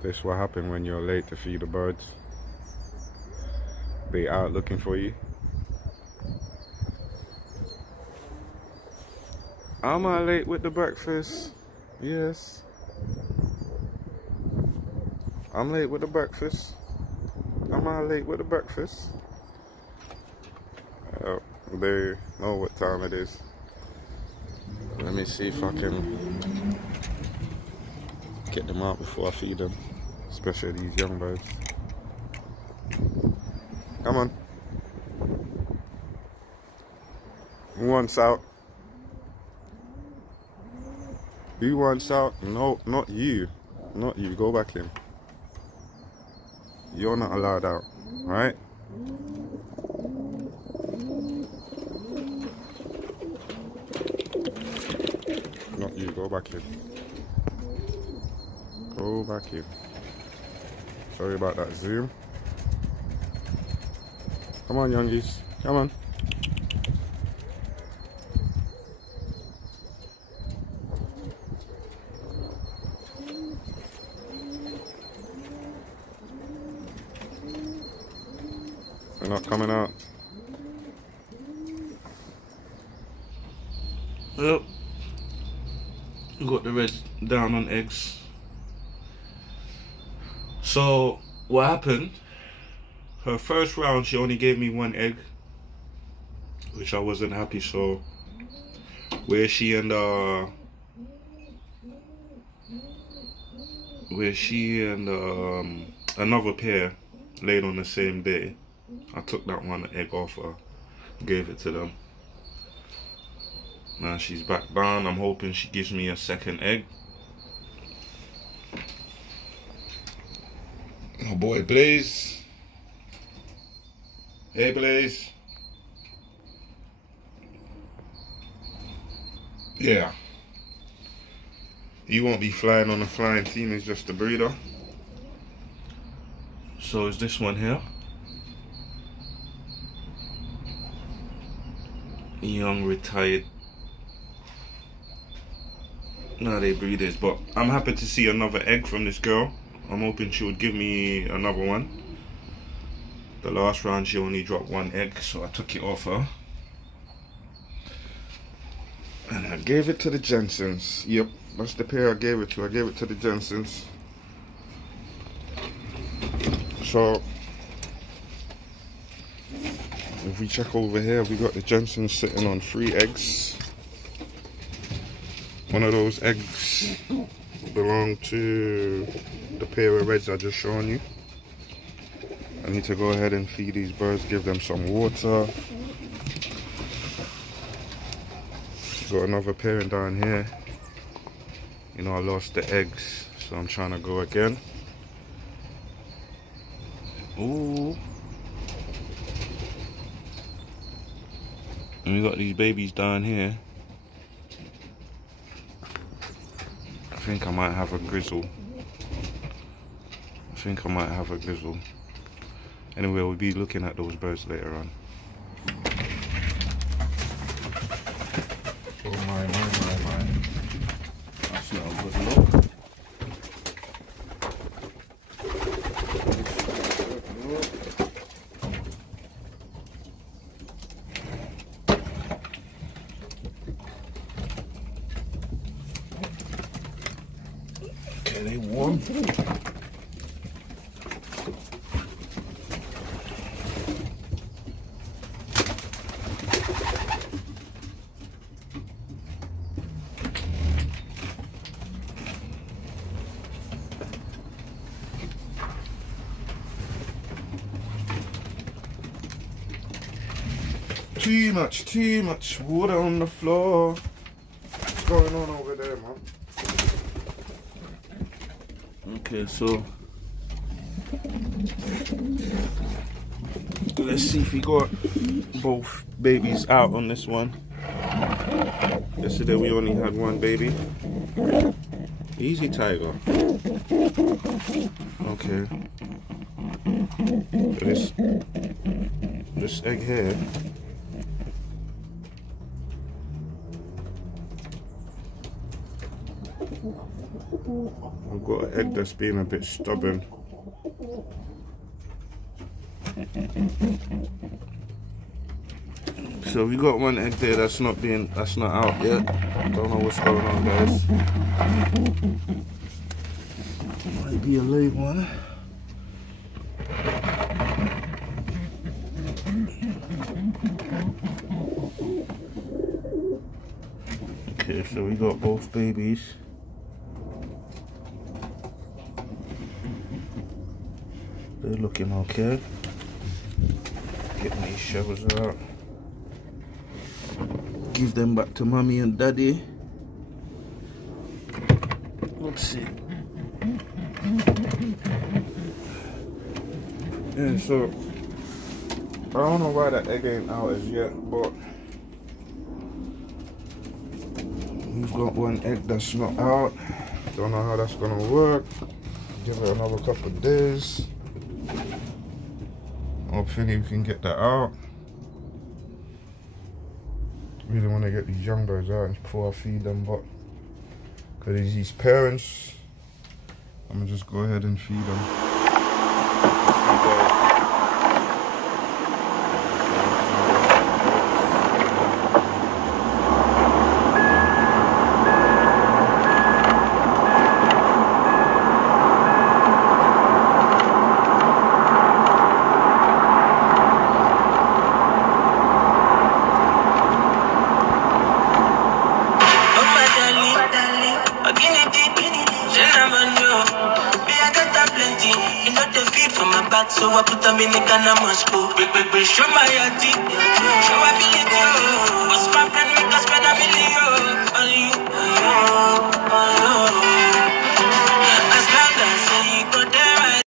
This is what happens when you're late to feed the birds. They out looking for you. Am I late with the breakfast? Yes. I'm late with the breakfast. Am I late with the breakfast? They know what time it is. Let me see if I can get them out before I feed them. Especially these young birds. Come on. Who wants out? Who wants out? No, not you. Not you. Go back in. You're not allowed out, right? Not you. Go back in. Go back in. Sorry about that zoom. Come on, youngies. Come on. They're not coming out. Yep. Got the reds down on eggs. So what happened? Her first round she only gave me 1 egg, which I wasn't happy. So where she and another pair laid on the same day, I took that 1 egg off her, gave it to them. Now she's back down. I'm hoping she gives me a 2nd egg. Oh boy, Blaze. Hey Blaze. Yeah. He won't be flying on the flying team, he's just a breeder. So is this one here. Young retired. No, they breeders, but I'm happy to see another egg from this girl. I'm hoping she would give me another one. The last round she only dropped 1 egg, so I took it off her. And I gave it to the Jensens. Yep, that's the pair I gave it to. I gave it to the Jensens. So, if we check over here, we got the Jensens sitting on 3 eggs. One of those eggs belong to the pair of reds I just shown you. I need to go ahead and feed these birds, give them some water. Got another pair down here. You know, I lost the eggs, so I'm trying to go again. Ooh. And we got these babies down here. I think I might have a grizzle. Anyway, we'll be looking at those birds later on. Oh my. That's not a good look. Okay, they warm. Too much water on the floor. What's going on over there, man? Okay, so let's see if we got both babies out on this one. Yesterday we only had 1 baby. Easy, tiger. Okay. This egg here. I've got an egg that's being a bit stubborn. So we got one egg there that's not out yet. Don't know what's going on, guys. Might be a late one. Okay, so we got both babies. They're looking okay. Get these shells out. Give them back to mommy and daddy. Oopsie. Yeah, so I don't know why that egg ain't out as yet, but we've got one egg that's not out. Don't know how that's gonna work. Give it another couple of days. Hopefully we can get that out. Really want to get these young birds out before I feed them, but because these parents, I'm gonna just go ahead and feed them. So I put them in the can of Moscow. Show my auntie. Show I